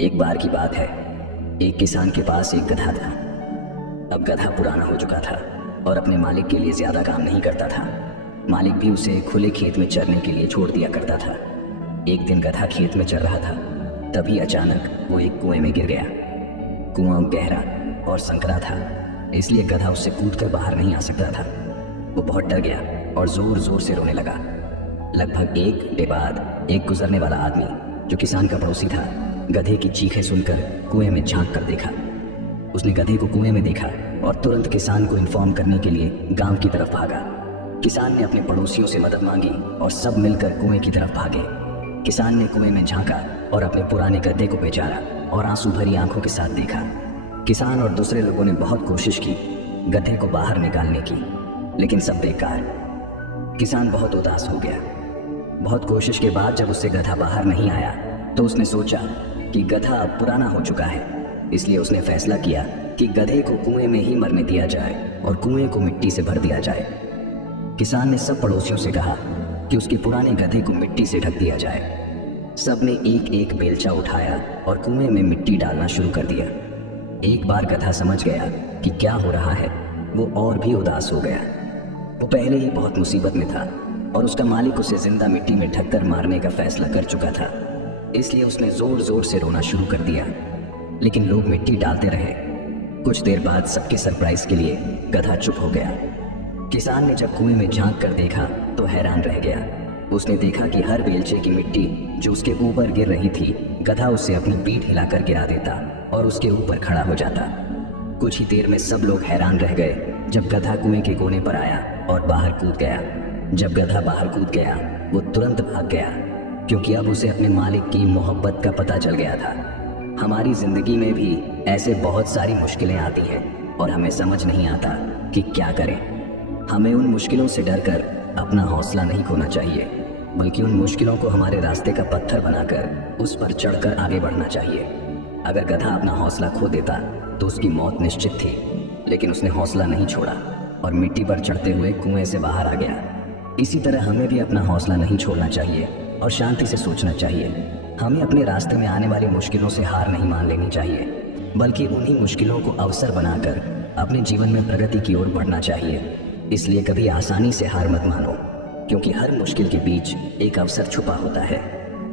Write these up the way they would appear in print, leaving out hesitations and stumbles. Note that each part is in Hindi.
एक बार की बात है, एक किसान के पास एक गधा था। अब गधा पुराना हो चुका था और अपने मालिक के लिए ज़्यादा काम नहीं करता था। मालिक भी उसे खुले खेत में चरने के लिए छोड़ दिया करता था। एक दिन गधा खेत में चर रहा था, तभी अचानक वो एक कुएं में गिर गया। कुआं गहरा और संकरा था, इसलिए गधा उससे कूदकर बाहर नहीं आ सकता था। वो बहुत डर गया और जोर जोर से रोने लगा। लगभग 1 घंटे बाद एक गुजरने वाला आदमी, जो किसान का पड़ोसी था, गधे की चीखें सुनकर कुएं में झांक कर देखा। उसने गधे को कुएं में देखा और तुरंत किसान को इन्फॉर्म करने के लिए गांव की तरफ भागा। किसान ने अपने पड़ोसियों से मदद मांगी और सब मिलकर कुएं की तरफ भागे। किसान ने कुएं में झांका और अपने पुराने गधे को बेचारा और आंसू भरी आंखों के साथ देखा। किसान और दूसरे लोगों ने बहुत कोशिश की गधे को बाहर निकालने की, लेकिन सब बेकार। किसान बहुत उदास हो गया। बहुत कोशिश के बाद जब उससे गधा बाहर नहीं आया तो उसने सोचा कि गधा अब पुराना हो चुका है, इसलिए उसने फैसला किया कि गधे को कुएं में ही मरने दिया जाए और कुएं को मिट्टी से भर दिया जाए। किसान ने सब पड़ोसियों से कहा कि उसके पुराने गधे को मिट्टी से ढक दिया जाए। सब ने एक एक बेलचा उठाया और कुएं में मिट्टी डालना शुरू कर दिया। एक बार गधा समझ गया कि क्या हो रहा है, वो और भी उदास हो गया। वो पहले ही बहुत मुसीबत में था और उसका मालिक उसे जिंदा मिट्टी में ढककर मारने का फैसला कर चुका था, इसलिए उसने जोर जोर से रोना शुरू कर दिया। लेकिन लोग मिट्टी डालते रहे। कुछ देर बाद सबके सरप्राइज के लिए गधा चुप हो गया। किसान ने जब कुएं में झांक कर देखा तो हैरान रह गया। उसने देखा कि हर बेलचे की मिट्टी जो उसके ऊपर गिर रही थी, गधा उसे अपनी पीठ हिलाकर गिरा देता और उसके ऊपर खड़ा हो जाता। कुछ ही देर में सब लोग हैरान रह गए जब गधा कुएं के कोने पर आया और बाहर कूद गया। जब गधा बाहर कूद गया, वो तुरंत भाग गया, क्योंकि अब उसे अपने मालिक की मोहब्बत का पता चल गया था। हमारी जिंदगी में भी ऐसे बहुत सारी मुश्किलें आती हैं और हमें समझ नहीं आता कि क्या करें। हमें उन मुश्किलों से डरकर अपना हौसला नहीं खोना चाहिए, बल्कि उन मुश्किलों को हमारे रास्ते का पत्थर बनाकर उस पर चढ़कर आगे बढ़ना चाहिए। अगर गधा अपना हौसला खो देता तो उसकी मौत निश्चित थी, लेकिन उसने हौसला नहीं छोड़ा और मिट्टी पर चढ़ते हुए कुएं से बाहर आ गया। इसी तरह हमें भी अपना हौसला नहीं छोड़ना चाहिए और शांति से सोचना चाहिए। हमें अपने रास्ते में आने वाली मुश्किलों से हार नहीं मान लेनी चाहिए, बल्कि उन्हीं मुश्किलों को अवसर बनाकर अपने जीवन में प्रगति की ओर बढ़ना चाहिए। इसलिए कभी आसानी से हार मत मानो, क्योंकि हर मुश्किल के बीच एक अवसर छुपा होता है।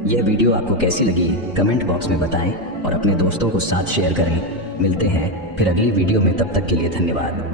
यह वीडियो आपको कैसी लगी कमेंट बॉक्स में बताएं और अपने दोस्तों को साथ शेयर करें। मिलते हैं फिर अगली वीडियो में, तब तक के लिए धन्यवाद।